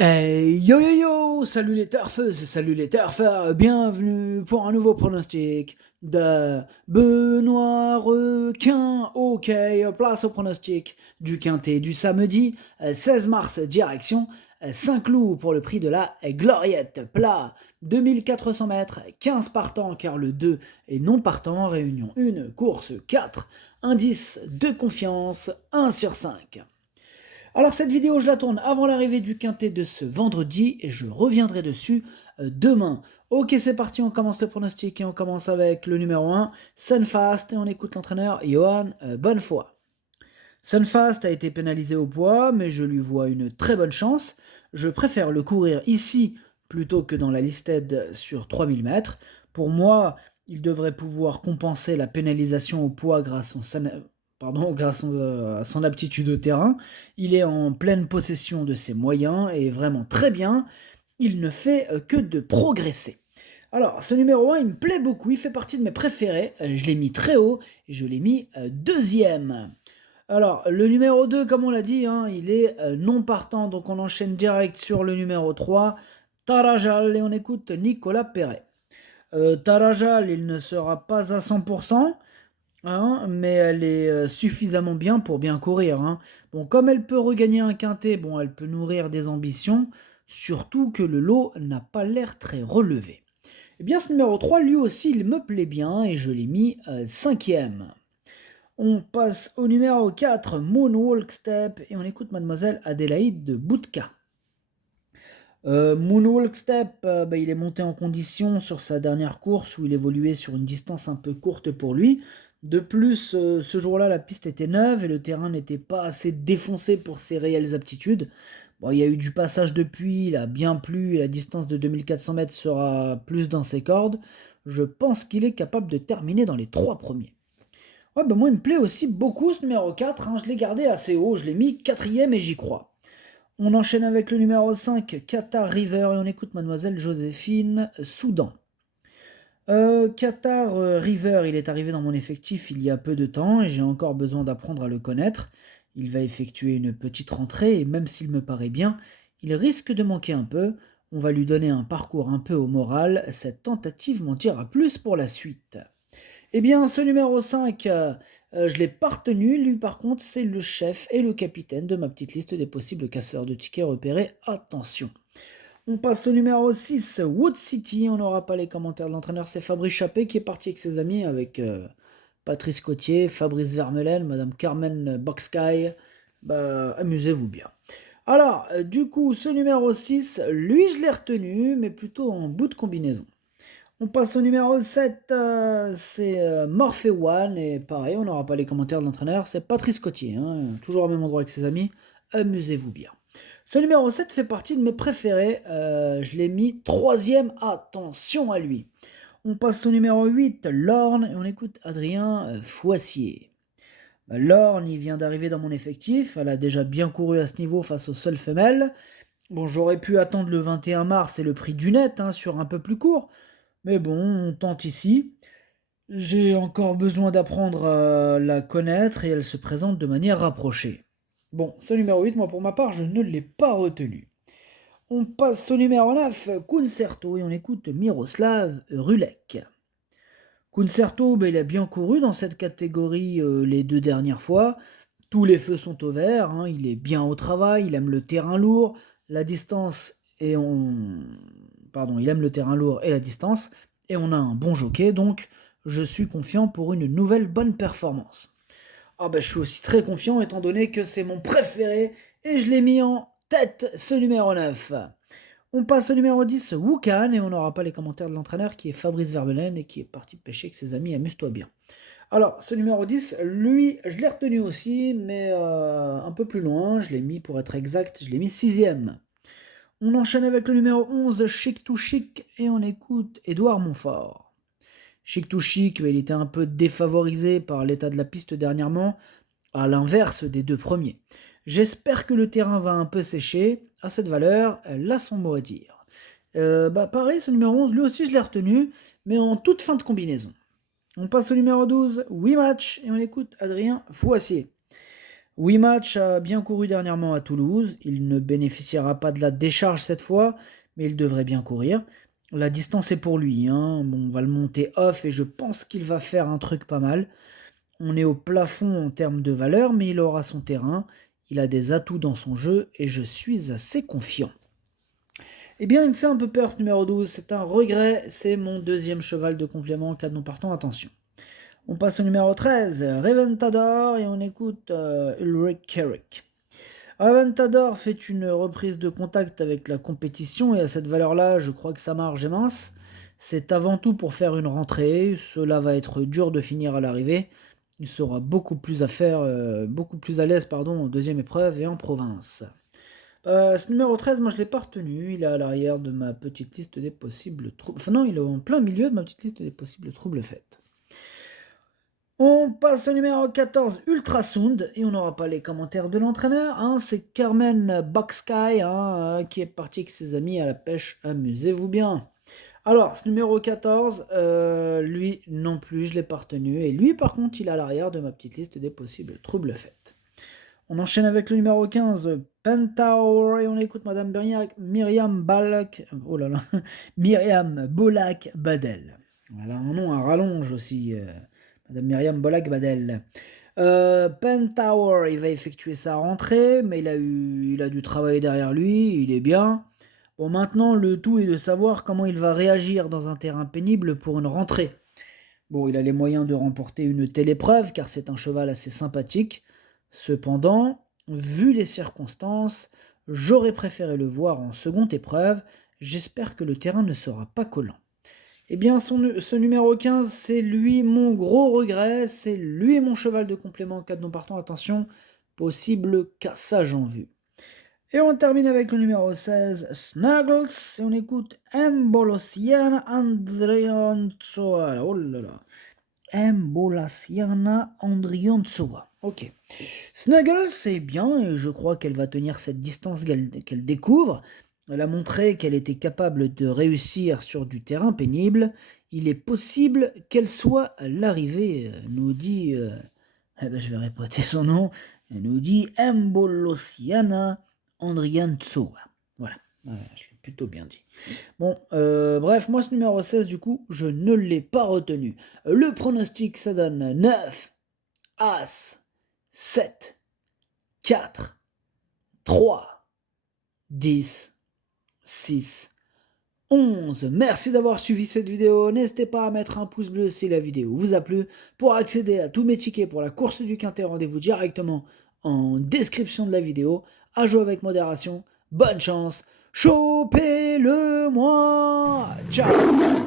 Yo yo yo! Salut les turfeuses, salut les turfeurs, bienvenue pour un nouveau pronostic de Benoît Requin. Ok, place au pronostic du quintet du samedi 16 mars, direction Saint-Cloud pour le prix de la Gloriette. Plat 2400 mètres, 15 partants car le 2 est non partant, réunion 1, course 4, indice de confiance 1 sur 5. Alors cette vidéo, je la tourne avant l'arrivée du quintet de ce vendredi et je reviendrai dessus demain. Ok, c'est parti, on commence le pronostic et on commence avec le numéro 1, Sunfast, et on écoute l'entraîneur Johan Bonnefoy. Sunfast a été pénalisé au poids, mais je lui vois une très bonne chance. Je préfère le courir ici plutôt que dans la listed sur 3000 mètres. Pour moi, il devrait pouvoir compenser la pénalisation au poids grâce à son aptitude au terrain. Il est en pleine possession de ses moyens et vraiment très bien. Il ne fait que de progresser. Alors, ce numéro 1, il me plaît beaucoup, il fait partie de mes préférés. Je l'ai mis très haut et je l'ai mis deuxième. Alors, le numéro 2, comme on l'a dit, hein, il est non partant, donc on enchaîne direct sur le numéro 3, Tarajal, et on écoute Nicolas Perret. Tarajal, il ne sera pas à 100%, hein, mais elle est suffisamment bien pour bien courir. Hein. Bon, comme elle peut regagner un quintet, bon, elle peut nourrir des ambitions, surtout que le lot n'a pas l'air très relevé. Eh bien, ce numéro 3, lui aussi, il me plaît bien, et je l'ai mis cinquième. On passe au numéro 4, Moonwalk Step, et on écoute Mademoiselle Adélaïde de Boutka. Moonwalk Step, il est monté en condition sur sa dernière course où il évoluait sur une distance un peu courte pour lui. De plus, ce jour-là, la piste était neuve et le terrain n'était pas assez défoncé pour ses réelles aptitudes. Bon, il y a eu du passage depuis, il a bien plu et la distance de 2400 mètres sera plus dans ses cordes. Je pense qu'il est capable de terminer dans les 3 premiers. Ouais, bah moi, il me plaît aussi beaucoup ce numéro 4. Hein. Je l'ai gardé assez haut, je l'ai mis quatrième et j'y crois. On enchaîne avec le numéro 5, Qatar River, et on écoute Mademoiselle Joséphine Soudan. Qatar River, il est arrivé dans mon effectif il y a peu de temps et j'ai encore besoin d'apprendre à le connaître. Il va effectuer une petite rentrée et même s'il me paraît bien, il risque de manquer un peu. On va lui donner un parcours un peu au moral. Cette tentative m'en dira plus pour la suite. Eh bien, ce numéro 5, je l'ai pas retenu. Lui, par contre, c'est le chef et le capitaine de ma petite liste des possibles casseurs de tickets repérés. Attention. On passe au numéro 6, Wood City. On n'aura pas les commentaires de l'entraîneur. C'est Fabrice Chappé qui est parti avec ses amis, avec Patrice Cotier, Fabrice Vermeulen, Madame Carmen Boxky. Bah, amusez-vous bien. Alors, du coup, ce numéro 6, lui, je l'ai retenu, mais plutôt en bout de combinaison. On passe au numéro 7, c'est Morphe One, et pareil, on n'aura pas les commentaires de l'entraîneur, c'est Patrice Cotier, hein, toujours au même endroit avec ses amis, amusez-vous bien. Ce numéro 7 fait partie de mes préférés, je l'ai mis troisième, attention à lui. On passe au numéro 8, Lorne, et on écoute Adrien Foissier. Lorne, il vient d'arriver dans mon effectif, elle a déjà bien couru à ce niveau face aux seules femelles. Bon, j'aurais pu attendre le 21 mars et le prix du net, hein, sur un peu plus court, mais bon, on tente ici. J'ai encore besoin d'apprendre à la connaître et elle se présente de manière rapprochée. Bon, ce numéro 8, moi pour ma part, je ne l'ai pas retenu. On passe au numéro 9, Concerto, et on écoute Miroslav Rulek. Concerto, il a bien couru dans cette catégorie les 2 dernières fois. Tous les feux sont au vert, hein, il est bien au travail, il aime le terrain lourd, la distance et on... Pardon, il aime le terrain lourd et la distance, et on a un bon jockey, donc je suis confiant pour une nouvelle bonne performance. Ah je suis aussi très confiant étant donné que c'est mon préféré, et je l'ai mis en tête, ce numéro 9. On passe au numéro 10, Wukan, et on n'aura pas les commentaires de l'entraîneur qui est Fabrice Verbelen et qui est parti pêcher avec ses amis, amuse-toi bien. Alors, ce numéro 10, lui, je l'ai retenu aussi, mais un peu plus loin, je l'ai mis, pour être exact, je l'ai mis sixième. On enchaîne avec le numéro 11, Chic to Chic, et on écoute Édouard Montfort. Chic to Chic, il était un peu défavorisé par l'état de la piste dernièrement, à l'inverse des 2 premiers. J'espère que le terrain va un peu sécher, à cette valeur, elle a son mot à dire. Pareil, ce numéro 11, lui aussi je l'ai retenu, mais en toute fin de combinaison. On passe au numéro 12, 8 matchs, et on écoute Adrien Foissier. Wimatch a bien couru dernièrement à Toulouse. Il ne bénéficiera pas de la décharge cette fois, mais il devrait bien courir. La distance est pour lui, hein. Bon, on va le monter off et je pense qu'il va faire un truc pas mal. On est au plafond en termes de valeur, mais il aura son terrain. Il a des atouts dans son jeu et je suis assez confiant. Eh bien, il me fait un peu peur ce numéro 12. C'est un regret. C'est mon deuxième cheval de complément. Cadenon partant, attention. On passe au numéro 13, Reventador, et on écoute Ulrich Kerrick. Reventador fait une reprise de contact avec la compétition, et à cette valeur-là, je crois que sa marge est mince. C'est avant tout pour faire une rentrée, cela va être dur de finir à l'arrivée. Il sera beaucoup plus à l'aise en deuxième épreuve et en province. Ce numéro 13, moi je l'ai pas retenu, il est à l'arrière de ma petite liste des possibles troubles. Enfin non, il est en plein milieu de ma petite liste des possibles troubles faits. On passe au numéro 14, Ultrasound, et on n'aura pas les commentaires de l'entraîneur, hein, c'est Carmen Bucksky qui est parti avec ses amis à la pêche, amusez-vous bien. Alors, ce numéro 14, lui non plus, je l'ai pas retenu, et lui par contre, il est à l'arrière de ma petite liste des possibles troubles faits. On enchaîne avec le numéro 15, Pentaur, et on écoute Madame Myriam Balak, oh là là, Myriam Bolak Badel. Voilà un nom à rallonge aussi. Madame Myriam Bolak-Badel. Pentower, il va effectuer sa rentrée, mais il a du travail derrière lui, il est bien. Bon, maintenant, le tout est de savoir comment il va réagir dans un terrain pénible pour une rentrée. Bon, il a les moyens de remporter une telle épreuve, car c'est un cheval assez sympathique. Cependant, vu les circonstances, j'aurais préféré le voir en seconde épreuve. J'espère que le terrain ne sera pas collant. Eh bien, ce numéro 15, c'est lui mon gros regret, c'est lui mon cheval de complément, 4 non partant, attention, possible cassage en vue. Et on termine avec le numéro 16, Snuggles, et on écoute Embolosiana Andrionzoa. Oh là là, Embolasiana Andrionzoa. Ok. Snuggles, c'est bien, et je crois qu'elle va tenir cette distance qu'elle découvre. Elle a montré qu'elle était capable de réussir sur du terrain pénible. Il est possible qu'elle soit à l'arrivée, nous dit... je vais répéter son nom. Elle nous dit Embolosiana Andrianzoa. Voilà, je l'ai plutôt bien dit. Bon, bref, moi ce numéro 16, du coup, je ne l'ai pas retenu. Le pronostic, ça donne 9, As, 7, 4, 3, 10, 6, 11. Merci d'avoir suivi cette vidéo. N'hésitez pas à mettre un pouce bleu si la vidéo vous a plu. Pour accéder à tous mes tickets pour la course du Quintet, rendez-vous directement en description de la vidéo. À jouer avec modération. Bonne chance. Chopez-le moi. Ciao.